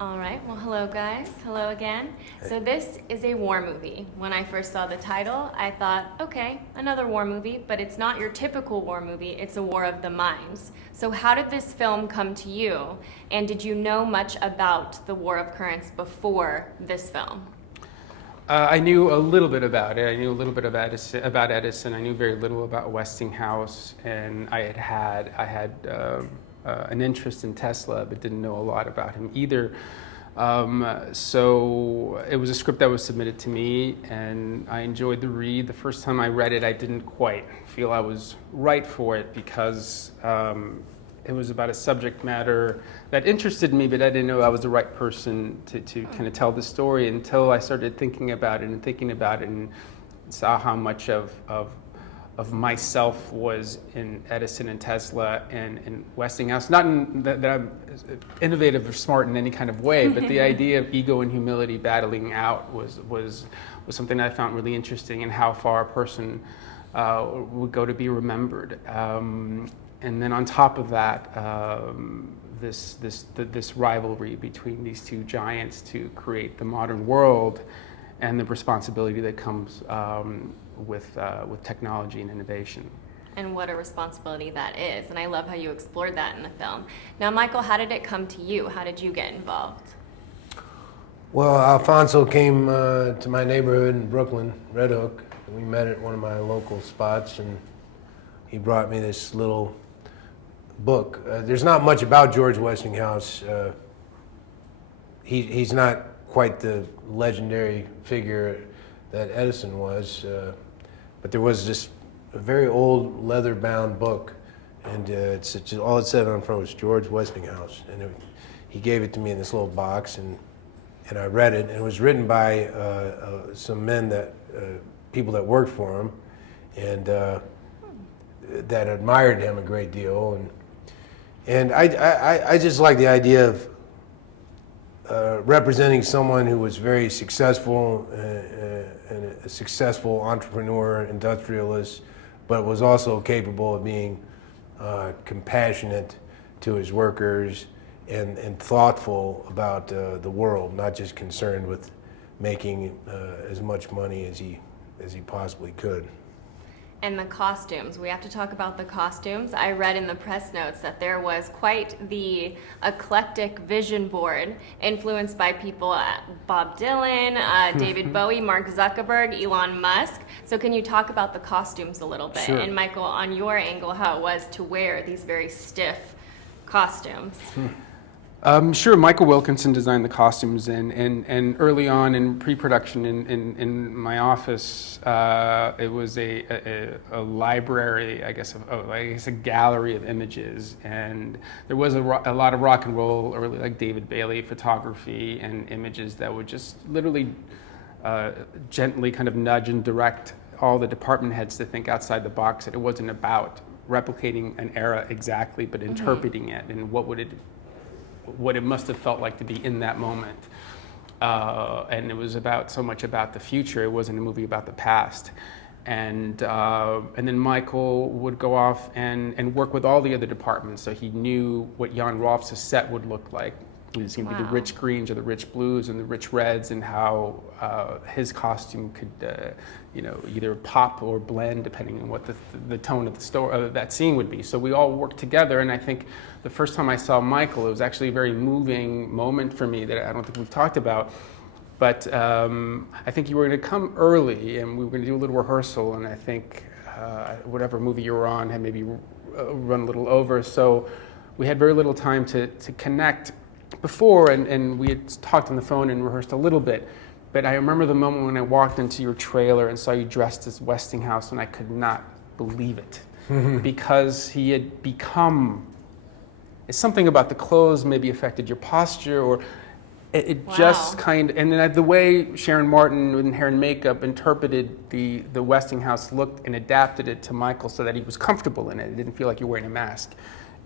All right, well, hello guys, hello again. So this is a war movie. When I first saw the title, I thought, okay, another war movie, but it's not your typical war movie, it's a war of the minds. So how did this film come to you? And did you know much about the War of Currents before this film? I knew a little bit about it. I knew a little bit about Edison. I knew very little about Westinghouse, and I had an interest in Tesla, but didn't know a lot about him either. So it was a script that was submitted to me, and I enjoyed the read. The first time I read it, I didn't quite feel I was right for it because it was about a subject matter that interested me, but I didn't know I was the right person to kind of tell the story until I started thinking about it and saw how much of myself was in Edison and Tesla and Westinghouse. Not that I'm innovative or smart in any kind of way, but the idea of ego and humility battling out was something that I found really interesting, and how far a person would go to be remembered. And then on top of that, this rivalry between these two giants to create the modern world, and the responsibility that comes with technology and innovation. And what a responsibility that is. And I love how you explored that in the film. Now, Michael, how did it come to you? How did you get involved? Well, Alfonso came to my neighborhood in Brooklyn, Red Hook. And we met at one of my local spots, and he brought me this little book. There's not much about George Westinghouse. He's not quite the legendary figure that Edison was, but there was this very old leather-bound book, and all it said on the front was George Westinghouse, and he gave it to me in this little box, and I read it, and it was written by some men people that worked for him, and that admired him a great deal, and I just like the idea of representing someone who was very successful and a successful entrepreneur, industrialist, but was also capable of being compassionate to his workers and thoughtful about the world, not just concerned with making as much money as he possibly could. And the costumes. We have to talk about the costumes. I read in the press notes that there was quite the eclectic vision board influenced by people Bob Dylan, David Bowie, Mark Zuckerberg, Elon Musk. So can you talk about the costumes a little bit? Sure. And Michael, on your angle, how it was to wear these very stiff costumes. Sure, Michael Wilkinson designed the costumes, and early on in pre-production in my office, it was a library, I guess a gallery of images, and there was a lot of rock and roll, early like David Bailey photography and images that would just literally gently kind of nudge and direct all the department heads to think outside the box, that it wasn't about replicating an era exactly, but interpreting it and what it must have felt like to be in that moment. And it was so much about the future. It wasn't a movie about the past. And then Michael would go off and work with all the other departments, so he knew what Jan Rolf's set would look like. It was going to be the rich greens or the rich blues and the rich reds, and how his costume could either pop or blend depending on what the tone of the story that scene would be. So we all worked together, and I think the first time I saw Michael, it was actually a very moving moment for me that I don't think we've talked about. But I think you were going to come early, and we were going to do a little rehearsal, and I think whatever movie you were on had maybe run a little over, so we had very little time to connect before, and we had talked on the phone and rehearsed a little bit. But I remember the moment when I walked into your trailer and saw you dressed as Westinghouse, and I could not believe it. Because he had become, something about the clothes maybe affected your posture, or it just kind of, and then the way Sharon Martin in hair and makeup interpreted the Westinghouse look and adapted it to Michael so that he was comfortable in it. It didn't feel like you were wearing a mask.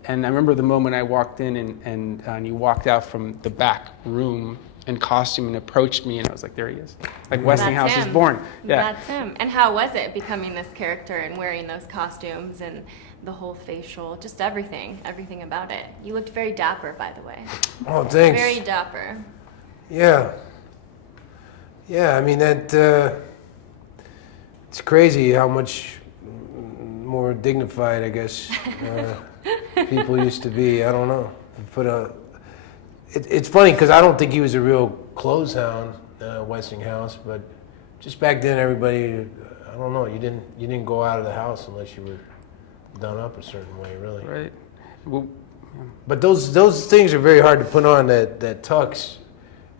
And I remember the moment I walked in and you walked out from the back room in costume and approached me, and I was like, there he is. Like That's Westinghouse is him. born. Yeah. That's him. And how was it becoming this character and wearing those costumes and the whole facial, just everything about it? You looked very dapper, by the way. Oh, thanks. Very dapper. Yeah. Yeah, I mean, that, it's crazy how much more dignified, I guess, people used to be. I don't know. It's funny because I don't think he was a real clothes hound, Westinghouse, but just back then, everybody, I don't know, you didn't go out of the house unless you were done up a certain way, really. Right. Well, But those things are very hard to put on. That tux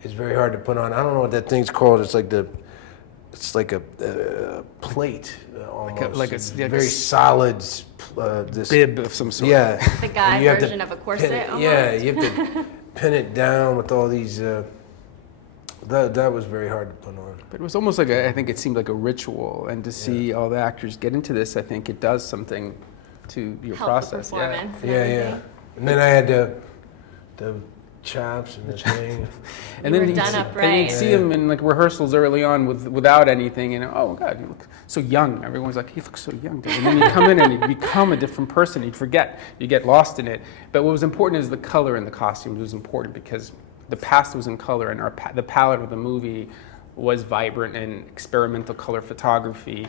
is very hard to put on. I don't know what that thing's called. It's like a plate almost. like a very solid. This bib of some sort. Yeah. The guy And you have to version of a corset pin it- almost. Yeah, you have to pin it down with all these. That was very hard to put on. But it was almost like I think it seemed like a ritual, and to see all the actors get into this, I think it does something to your Help process. the performance. And Yeah, everything. yeah. And then I had the chops and the thing. And You then were you'd done see, up and right. you'd see him in like rehearsals early on without anything, and oh God, you look so young. Everyone's like, he looks so young. Dude. And then you come in and you become a different person. You forget, you get lost in it. But what was important is the color in the costumes was important because the past was in color, and the palette of the movie was vibrant and experimental color photography.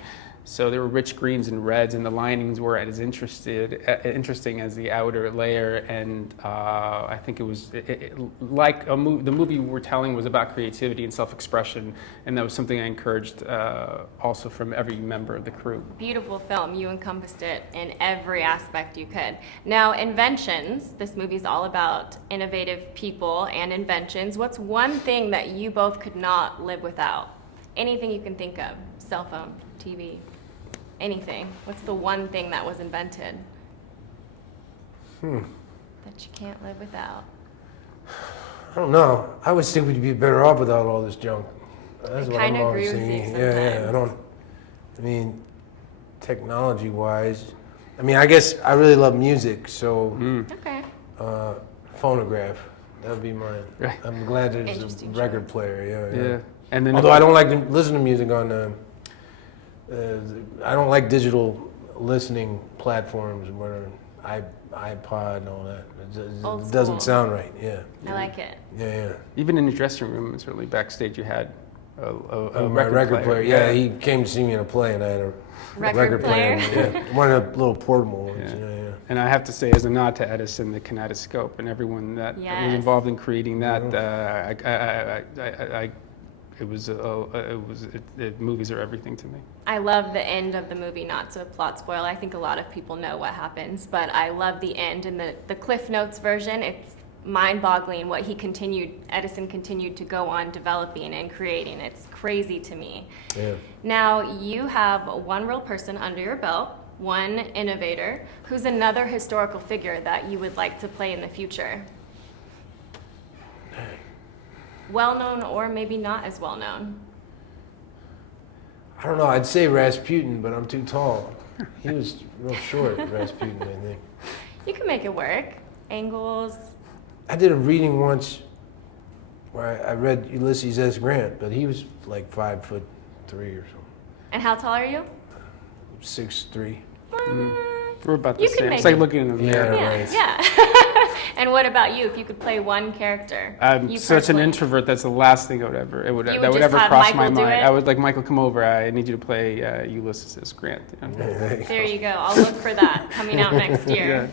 So there were rich greens and reds, and the linings were as interesting as the outer layer. And I think it was like the movie we were telling was about creativity and self-expression, and that was something I encouraged also from every member of the crew. Beautiful film. You encompassed it in every aspect you could. Now, Inventions. This movie's all about innovative people and inventions. What's one thing that you both could not live without? Anything you can think of. Cell phone, TV, anything. What's the one thing that was invented that you can't live without? I don't know. I would think we'd be better off without all this junk. That's I what I'm kinda always agree with you thinking. Yeah, sometimes. I mean, technology-wise, I mean, I guess I really love music, so Okay. phonograph, that would be mine. Right. I'm glad there's a Interesting record player. Yeah. Yeah. And then Although I don't like to listen to music on. I don't like digital listening platforms, where iPod and all that. Old It doesn't school. sound right. Yeah. I like it. Yeah. even in the dressing room and certainly backstage, you had a My record player. Yeah, he came to see me in a play, and I had a Record player? Yeah, one of the little portable ones. Yeah. Yeah. And I have to say, as a nod to Edison, the kinetoscope, and everyone that was Yes. involved in creating that, movies are everything to me. I love the end of the movie, not to plot spoil. I think a lot of people know what happens, but I love the end and the Cliff Notes version. It's mind-boggling what Edison continued to go on developing and creating. It's crazy to me. Yeah. Now, you have one real person under your belt, one innovator. Who's another historical figure that you would like to play in the future? Well-known or maybe not as well-known? I don't know. I'd say Rasputin, but I'm too tall. He was real short, Rasputin, I think. You can make it work. Angles. I did a reading once where I read Ulysses S. Grant, but he was like 5'3" or something. And how tall are you? 6'3". We're about the You can same. make It's like it. looking in a mirror. Yeah, Right. yeah. And what about you? If you could play one character, I'm you such an personally? introvert. That's the last thing I would ever You would that would just ever have cross Michael my do mind. it? I would like Michael, come over. I need you to play Ulysses S. Grant. You know? There you go. I'll look for that coming out next year. Yeah.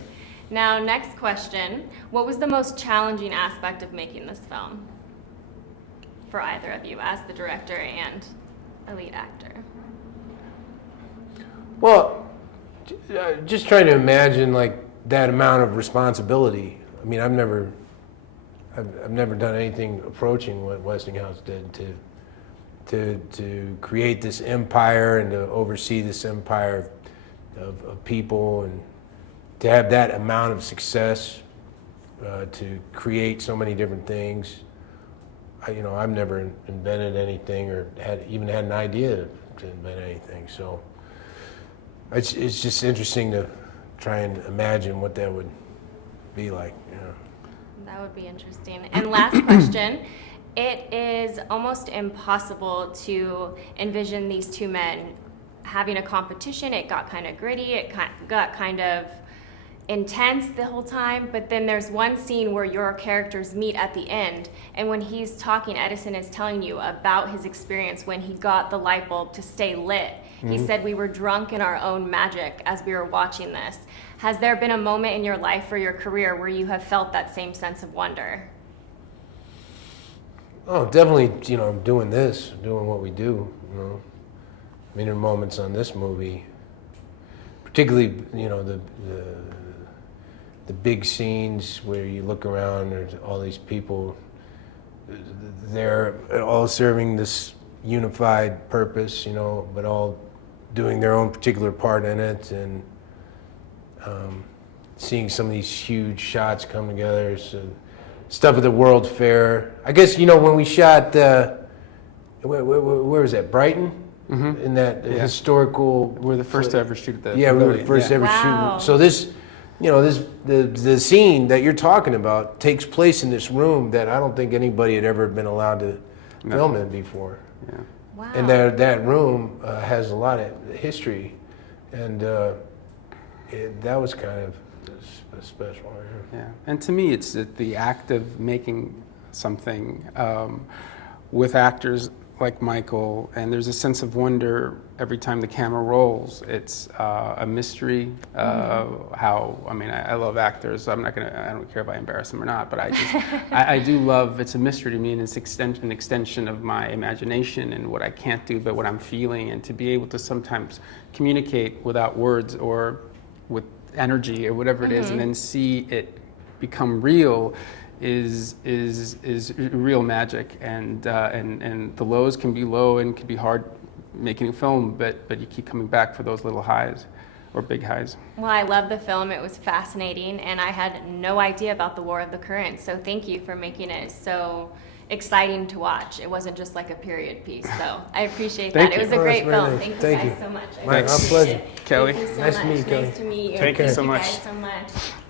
Now, next question. What was the most challenging aspect of making this film for either of you as the director and a lead actor? Well, just trying to imagine like that amount of responsibility. I mean, I've never done anything approaching what Westinghouse did to create this empire and to oversee this empire of people, and to have that amount of success, to create so many different things. I've never invented anything or even had an idea to invent anything. So it's just interesting to try and imagine what that would be like. That would be interesting. And last question. It is almost impossible to envision these two men having a competition. It got kind of gritty. It got kind of intense the whole time, but then there's one scene where your characters meet at the end, and when he's talking, Edison is telling you about his experience when he got the light bulb to stay lit. He said we were drunk in our own magic as we were watching this. Has there been a moment in your life or your career where you have felt that same sense of wonder? Oh, definitely, doing what we do, I mean, there are moments on this movie, particularly, the big scenes where you look around, there's all these people, they're all serving this unified purpose, but all doing their own particular part in it, and seeing some of these huge shots come together. So, stuff at the World Fair. I guess, when we shot, where was that, Brighton? In that historical... We're the first to ever shoot at that. Yeah, we were the first to ever Wow. shoot. So this, the scene that you're talking about takes place in this room that I don't think anybody had ever been allowed to film in before. Yeah. Wow. And that room has a lot of history, and that was kind of special. Yeah, and to me, it's the act of making something with actors like Michael, and there's a sense of wonder every time the camera rolls. It's a mystery. I love actors. I don't care if I embarrass them or not, but I do love. It's a mystery to me, and it's an extension of my imagination and what I can't do, but what I'm feeling, and to be able to sometimes communicate without words or with energy or whatever it is, and then see it become real is real magic, and the lows can be low and can be hard making a film, but you keep coming back for those little highs or big highs. Well, I love the film. It was fascinating, and I had no idea about the War of the Currents, so thank you for making it so exciting to watch. It wasn't just like a period piece, so I appreciate that. Thank It you. was a Oh, great that's very film. nice. Thank you Thank guys you. so much. I My appreciate pleasure. it. Kelly. Thank you so Nice much. to meet you, Kelly. Nice to meet you. Thank you so much. Thank you guys so much.